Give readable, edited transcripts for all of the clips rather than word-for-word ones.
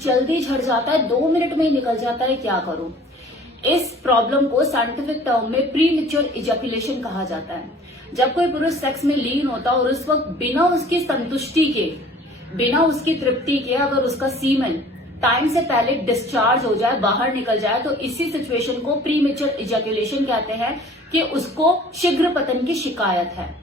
जल्दी झड़ जाता है, 2 मिनट में ही निकल जाता है, क्या करूं? इस प्रॉब्लम को साइंटिफिक टर्म में प्रीमेच्योर इजैकुलेशन कहा जाता है। जब कोई पुरुष सेक्स में लीन होता है और उस वक्त बिना उसकी संतुष्टि के, बिना उसकी तृप्ति के अगर उसका सीमेन टाइम से पहले डिस्चार्ज हो जाए, बाहर निकल जाए, तो इसी सिचुएशन को प्रीमेच्योर इजैकुलेशन कहते हैं कि उसको शीघ्र पतन की शिकायत है।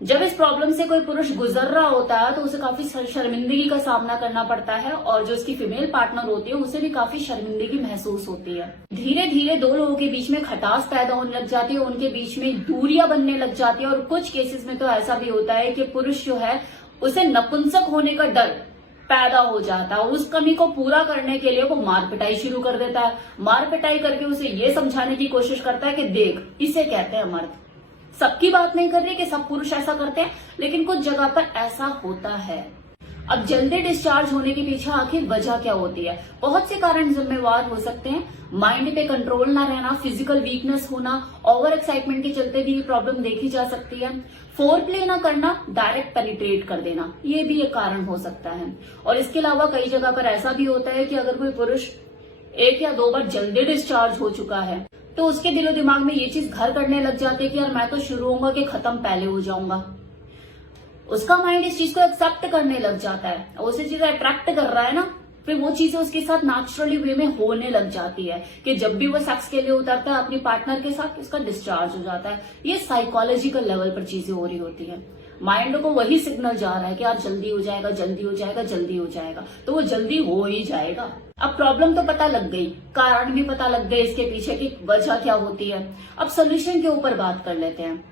जब इस प्रॉब्लम से कोई पुरुष गुजर रहा होता है तो उसे काफी शर्मिंदगी का सामना करना पड़ता है और जो उसकी फीमेल पार्टनर होती है उसे भी काफी शर्मिंदगी महसूस होती है। धीरे धीरे 2 लोगों के बीच में खटास पैदा होने लग जाती है, उनके बीच में दूरियां बनने लग जाती है और कुछ केसेस में तो ऐसा भी होता है कि पुरुष जो है उसे नपुंसक होने का डर पैदा हो जाता है। उस कमी को पूरा करने के लिए वो मार पिटाई शुरू कर देता है। मार पिटाई करके उसे ये समझाने की कोशिश करता है कि देख, इसे कहते हैं मर्द। सबकी बात नहीं कर रही कि सब पुरुष ऐसा करते हैं, लेकिन कुछ जगह पर ऐसा होता है। अब जल्दी डिस्चार्ज होने के पीछे आखिर वजह क्या होती है? बहुत से कारण जिम्मेवार हो सकते हैं। माइंड पे कंट्रोल ना रहना, फिजिकल वीकनेस होना, ओवर एक्साइटमेंट के चलते भी ये प्रॉब्लम देखी जा सकती है। फोर प्ले ना करना, डायरेक्ट पेनिट्रेट कर देना, ये भी एक कारण हो सकता है। और इसके अलावा कई जगह पर ऐसा भी होता है कि अगर कोई पुरुष 1 या 2 बार जल्दी डिस्चार्ज हो चुका है तो उसके दिलो दिमाग में ये चीज घर करने लग जाती है कि यार मैं तो शुरू होऊंगा कि खत्म पहले हो जाऊंगा। उसका माइंड इस चीज को एक्सेप्ट करने लग जाता है, उसे चीज अट्रैक्ट कर रहा है ना, फिर वो चीजें उसके साथ नेचुरली वे में होने लग जाती है कि जब भी वो सेक्स के लिए उतरता है अपनी पार्टनर के साथ उसका डिस्चार्ज हो जाता है। ये साइकोलॉजिकल लेवल पर चीजें हो रही होती है। माइंड को वही सिग्नल जा रहा है कि यार जल्दी हो जाएगा, जल्दी हो जाएगा, जल्दी हो जाएगा, तो वो जल्दी हो ही जाएगा। अब प्रॉब्लम तो पता लग गई, कारण भी पता लग गए इसके पीछे की वजह क्या होती है। अब सोल्यूशन के ऊपर बात कर लेते हैं।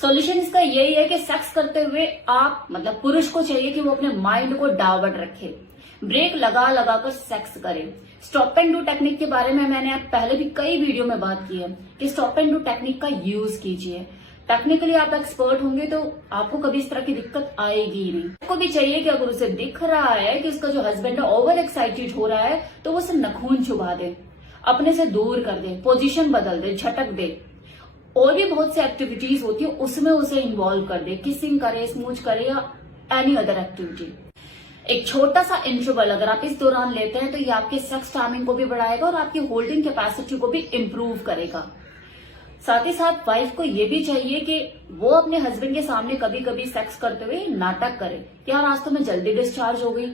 सोल्यूशन इसका यही है कि सेक्स करते हुए आप मतलब पुरुष को चाहिए कि वो अपने माइंड को डाइवर्ट रखे, ब्रेक लगा लगा कर सेक्स करे। स्टॉप एंड डू टेक्निक के बारे में मैंने पहले भी कई वीडियो में बात की है कि स्टॉप एंड डू टेक्निक का यूज कीजिए। टेक्निकली आप एक्सपर्ट होंगे तो आपको कभी इस तरह की दिक्कत आएगी ही नहीं। आपको भी चाहिए कि अगर उसे दिख रहा है कि उसका जो हस्बैंड है ओवर एक्साइटेड हो रहा है तो वो उसे नखून चुबा दे, अपने से दूर कर दे, पोजीशन बदल दे, झटक दे। और भी बहुत सी एक्टिविटीज होती है उसमें उसे इन्वॉल्व कर दे, किसिंग करे, स्मूच करे या एनी अदर एक्टिविटी। एक छोटा सा इंटरवल अगर आप इस दौरान लेते हैं तो ये आपके सेक्स टाइमिंग को भी बढ़ाएगा और आपकी होल्डिंग कैपेसिटी को भी इम्प्रूव करेगा। साथ ही साथ वाइफ को ये भी चाहिए कि वो अपने हस्बैंड के सामने कभी कभी सेक्स करते हुए नाटक करे कि यार आज तो मैं जल्दी डिस्चार्ज हो गई,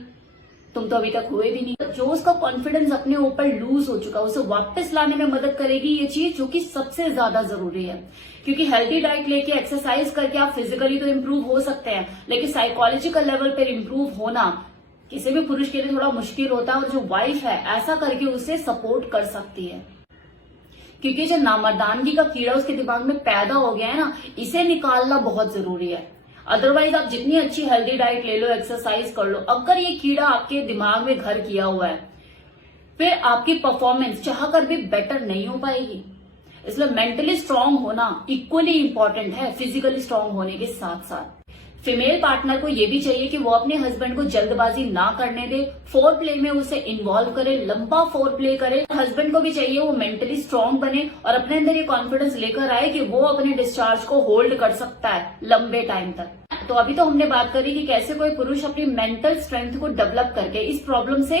तुम तो अभी तक हुए भी नहीं। जो उसका कॉन्फिडेंस अपने ऊपर लूज हो चुका उसे वापस लाने में मदद करेगी ये चीज, जो कि सबसे ज्यादा जरूरी है। क्योंकि हेल्दी डाइट लेके एक्सरसाइज करके आप फिजिकली तो इम्प्रूव हो सकते हैं, लेकिन साइकोलॉजिकल लेवल पर इम्प्रूव होना किसी भी पुरुष के लिए थोड़ा मुश्किल होता है। और जो वाइफ है ऐसा करके उसे सपोर्ट कर सकती है, क्योंकि जो नामर्दानगी का कीड़ा उसके दिमाग में पैदा हो गया है ना, इसे निकालना बहुत जरूरी है। अदरवाइज आप जितनी अच्छी हेल्दी डाइट ले लो, एक्सरसाइज कर लो, अगर ये कीड़ा आपके दिमाग में घर किया हुआ है फिर आपकी परफॉर्मेंस चाहकर भी बेटर नहीं हो पाएगी। इसलिए मेंटली स्ट्रांग होना इक्वली इंपॉर्टेंट है फिजिकली स्ट्रांग होने के साथ साथ। फीमेल पार्टनर को यह भी चाहिए कि वो अपने हस्बैंड को जल्दबाजी ना करने दे, फोर प्ले में उसे इन्वॉल्व करे, लंबा फोर प्ले करे। हस्बैंड को भी चाहिए वो मेंटली स्ट्रांग बने और अपने अंदर ये कॉन्फिडेंस लेकर आए कि वो अपने डिस्चार्ज को होल्ड कर सकता है लंबे टाइम तक। तो अभी तो हमने बात करी कि कैसे कोई पुरुष अपनी मेंटल स्ट्रेंथ को डेवलप करके इस प्रॉब्लम से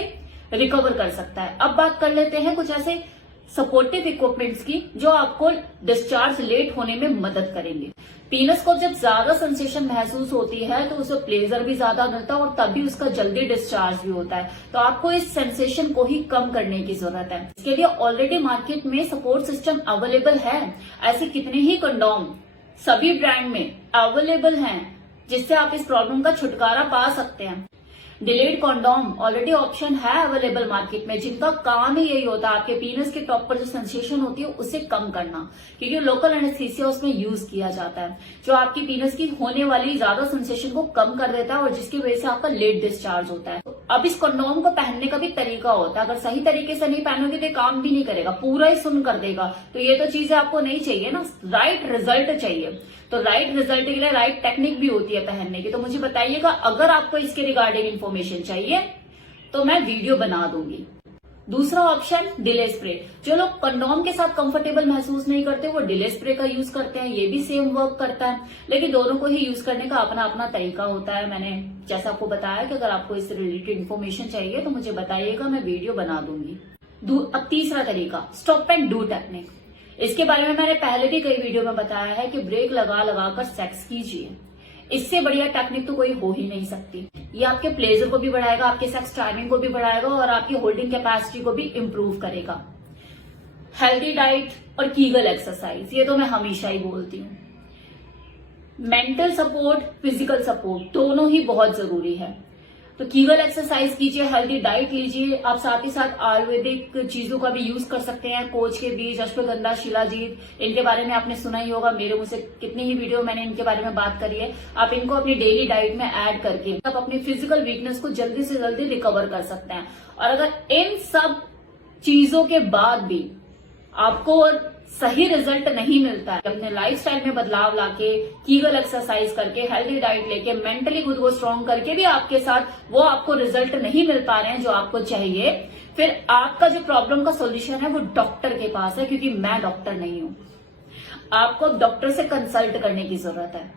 रिकवर कर सकता है। अब बात कर लेते हैं कुछ ऐसे सपोर्टिव इक्विपमेंट्स की जो आपको डिस्चार्ज लेट होने में मदद करेंगे। पीनस को जब ज्यादा सेंसेशन महसूस होती है तो उसे प्लेजर भी ज्यादा मिलता है और तभी उसका जल्दी डिस्चार्ज भी होता है। तो आपको इस सेंसेशन को ही कम करने की जरूरत है। इसके लिए ऑलरेडी मार्केट में सपोर्ट सिस्टम अवेलेबल है। ऐसे कितने ही कंडोम सभी ब्रांड में अवेलेबल हैं जिससे आप इस प्रॉब्लम का छुटकारा पा सकते हैं। डिलेड कॉन्डोम ऑलरेडी ऑप्शन है अवेलेबल मार्केट में, जिनका काम ही यही होता है आपके पीनस के टॉप पर जो सेंसेशन होती है उसे कम करना, क्योंकि लोकल एनेस्थीसिया उसमें यूज किया जाता है जो आपकी पीनस की होने वाली ज्यादा सेंसेशन को कम कर देता है और जिसकी वजह से आपका लेट डिस्चार्ज होता है। अब इस कंडोम को पहनने का भी तरीका होता है, अगर सही तरीके से नहीं पहनोगे तो काम भी नहीं करेगा, पूरा ही सुन कर देगा। तो ये तो चीजें आपको नहीं चाहिए ना, राइट रिजल्ट चाहिए। तो राइट रिजल्ट के लिए राइट टेक्निक भी होती है पहनने की। तो मुझे बताइएगा, अगर आपको इसके रिगार्डिंग इन्फॉर्मेशन चाहिए तो मैं वीडियो बना दूंगी। दूसरा ऑप्शन डिले स्प्रे। जो लोग कंडोम के साथ कंफर्टेबल महसूस नहीं करते वो डिले स्प्रे का यूज करते हैं, ये भी सेम वर्क करता है, लेकिन दोनों को ही यूज करने का अपना अपना तरीका होता है। मैंने जैसा आपको बताया कि अगर आपको इससे रिलेटेड इन्फॉर्मेशन चाहिए तो मुझे बताइएगा, मैं वीडियो बना दूंगी। अब तीसरा तरीका स्टॉप एंड डू टेक्निक। इसके बारे में मैंने पहले भी कई वीडियो में बताया है कि ब्रेक लगा लगा कर सेक्स कीजिए। इससे बढ़िया टेक्निक तो कोई हो ही नहीं सकती। ये आपके प्लेजर को भी बढ़ाएगा, आपके सेक्स टाइमिंग को भी बढ़ाएगा और आपकी होल्डिंग कैपेसिटी को भी इम्प्रूव करेगा। हेल्दी डाइट और कीगल एक्सरसाइज, ये तो मैं हमेशा ही बोलती हूँ। मेंटल सपोर्ट, फिजिकल सपोर्ट दोनों ही बहुत जरूरी है। तो कीगल एक्सरसाइज कीजिए, हेल्दी डाइट लीजिए। आप साथ ही साथ आयुर्वेदिक चीजों का भी यूज कर सकते हैं। कोच के बीज, अश्वगंधा, शिलाजीत, इनके बारे में आपने सुना ही होगा। मेरे मुंह से कितनी ही वीडियो मैंने इनके बारे में बात करी है। आप इनको अपनी डेली डाइट में ऐड करके आप अपनी फिजिकल वीकनेस को जल्दी से जल्दी रिकवर कर सकते हैं। और अगर इन सब चीजों के बाद भी आपको सही रिजल्ट नहीं मिलता है, अपने लाइफस्टाइल में बदलाव लाके, कीगल एक्सरसाइज करके, हेल्दी डाइट लेके, मेंटली खुद को स्ट्रांग करके भी आपके साथ वो आपको रिजल्ट नहीं मिल पा रहे हैं जो आपको चाहिए, फिर आपका जो प्रॉब्लम का सॉल्यूशन है वो डॉक्टर के पास है, क्योंकि मैं डॉक्टर नहीं हूं। आपको डॉक्टर से कंसल्ट करने की जरूरत है।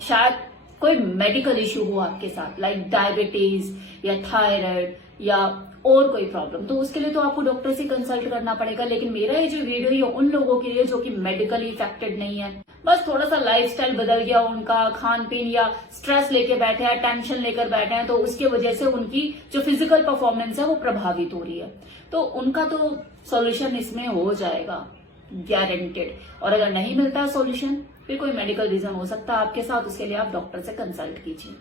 शायद कोई मेडिकल इश्यू हो आपके साथ, लाइक डायबिटीज या थायराइड या और कोई प्रॉब्लम, तो उसके लिए तो आपको डॉक्टर से कंसल्ट करना पड़ेगा। लेकिन मेरा ये जो वीडियो है उन लोगों के लिए जो कि मेडिकली इफेक्टेड नहीं है, बस थोड़ा सा लाइफस्टाइल बदल गया उनका, खान पीन या स्ट्रेस लेके बैठे हैं, टेंशन लेकर बैठे हैं, तो उसकी वजह से उनकी जो फिजिकल परफॉर्मेंस है वो प्रभावित हो रही है। तो उनका तो सॉल्यूशन इसमें हो जाएगा गारंटेड। और अगर नहीं मिलता है सॉल्यूशन, फिर कोई मेडिकल रीजन हो सकता है आपके साथ, उसके लिए आप डॉक्टर से कंसल्ट कीजिए।